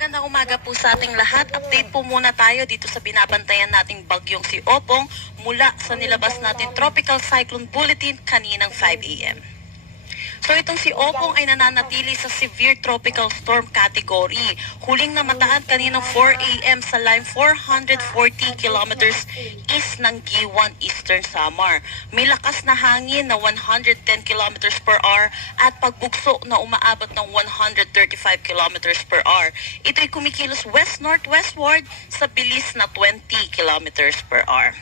Magandang umaga po sa ating lahat. Update po muna tayo dito sa binabantayan nating bagyong si Opong mula sa nilabas natin Tropical Cyclone Bulletin kaninang 5 a.m. So itong si Opong ay nananatili sa Severe Tropical Storm category. Huling namataan kaninang 4 a.m. sa line 440 kilometers east ng Giwan, Eastern Samar. May lakas na hangin na 110 kilometers per hour at pagbugso na umaabot ng 135 kilometers per hour. Ito'y kumikilos west-northwestward sa bilis na 20 kilometers per hour.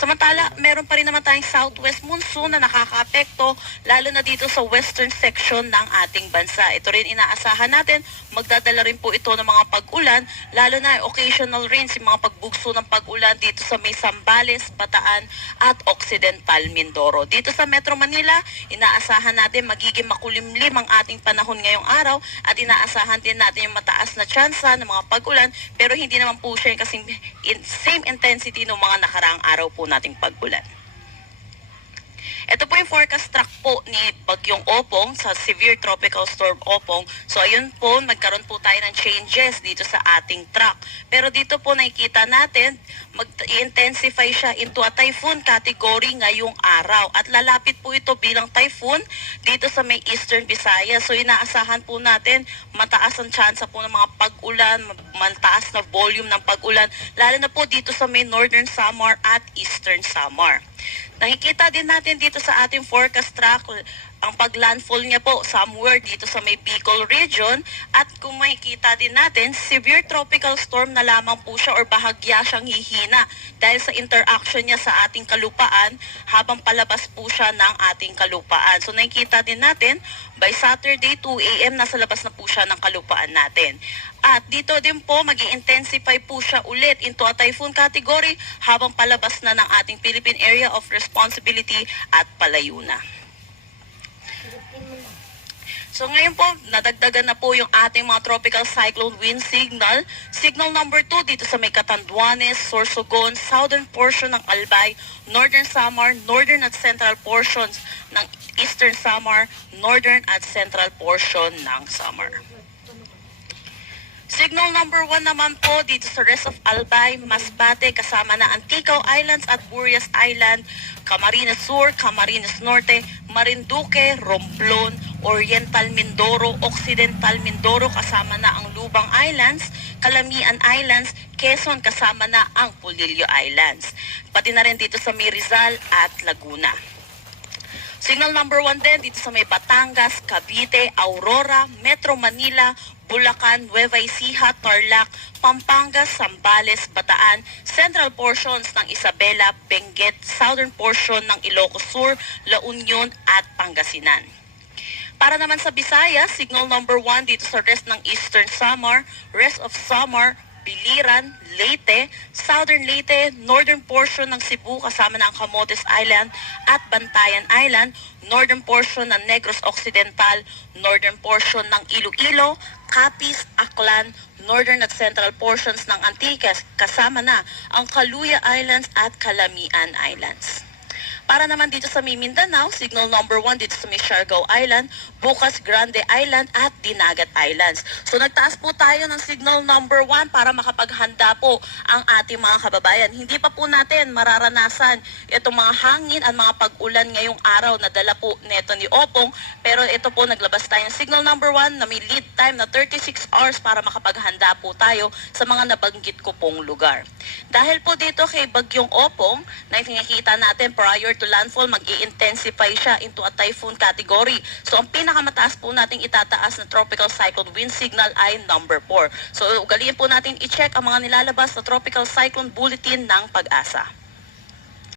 Samantala, meron pa rin naman tayong southwest monsoon na nakakaapekto lalo na dito sa western section ng ating bansa. Ito rin inaasahan natin, magdadala rin po ito ng mga pag-ulan, lalo na occasional rains, yung mga pagbugso ng pag-ulan dito sa may Zambales, Bataan at Occidental Mindoro. Dito sa Metro Manila, inaasahan natin magiging makulimlim ang ating panahon ngayong araw at inaasahan din natin yung mataas na tsansa ng mga pag-ulan, pero hindi naman po siya yung kasing same intensity ng mga nakaraang araw po nating pag-ulan. Ito po yung forecast track po ni Bagyong Opong sa Severe Tropical Storm Opong. So ayun po, magkaroon po tayo ng changes dito sa ating track. Pero dito po nakikita natin, mag-intensify siya into a typhoon category ngayong araw. At lalapit po ito bilang typhoon dito sa may Eastern Visayas. So inaasahan po natin, mataas ang tsansa po ng mga pag-ulan, mataas na volume ng pag-ulan, lalo na po dito sa may Northern Samar at Eastern Samar. Nakikita din natin dito sa ating forecast track ang paglandfall niya po somewhere dito sa may Bicol region, at kung makikita din natin, severe tropical storm na lamang po siya or bahagya siyang hihina dahil sa interaction niya sa ating kalupaan habang palabas po siya ng ating kalupaan. So nakikita din natin, by Saturday 2 a.m. nasa labas na po siya ng kalupaan natin. At dito din po, mag-i-intensify po siya ulit into a typhoon category habang palabas na ng ating Philippine Area of Responsibility at palayo na. So ngayon po, nadagdagan na po yung ating mga tropical cyclone wind signal. Signal number 2 dito sa may Catanduanes, Sorsogon, southern portion ng Albay, northern Samar, northern at central portions ng eastern Samar, northern at central portion ng Samar. Signal number 1 naman po dito sa rest of Albay, Masbate, kasama na Antigua Islands at Burias Island, Camarines Sur, Camarines Norte, Marinduque, Romblon, Oriental Mindoro, Occidental Mindoro, kasama na ang Lubang Islands, Calamian Islands, Quezon, kasama na ang Polillo Islands. Pati na rin dito sa may Rizal at Laguna. Signal number 1 din dito sa may Batangas, Cavite, Aurora, Metro Manila, Bulacan, Nueva Ecija, Tarlac, Pampanga, Zambales, Bataan, central portions ng Isabela, Benguet, southern portion ng Ilocos Sur, La Union at Pangasinan. Para naman sa Visayas, signal number 1 dito sa rest ng Eastern Samar, rest of Samar, Biliran, Leyte, southern Leyte, northern portion ng Cebu kasama na ang Camotes Island at Bantayan Island, northern portion ng Negros Occidental, northern portion ng Iloilo, Capiz, Aklan, northern at central portions ng Antigas kasama na ang Caluya Islands at Calamian Islands. Para naman dito sa Mindanao, signal number 1 dito sa may Siargao Island, Bukas Grande Island at Dinagat Islands. So nagtaas po tayo ng signal number 1 para makapaghanda po ang ating mga kababayan. Hindi pa po natin mararanasan itong mga hangin at mga pag-ulan ngayong araw na dala po neto ni Opong. Pero ito po, naglabas tayo ng signal number 1 na may lead time na 36 hours para makapaghanda po tayo sa mga nabanggit ko pong lugar. Dahil po dito kay Bagyong Opong, na nakikita natin prior to landfall, mag-i-intensify siya into a typhoon category. So ang pinakamataas po nating itataas na tropical cyclone wind signal ay number 4. So ugaliin po natin i-check ang mga nilalabas na tropical cyclone bulletin ng Pag-asa.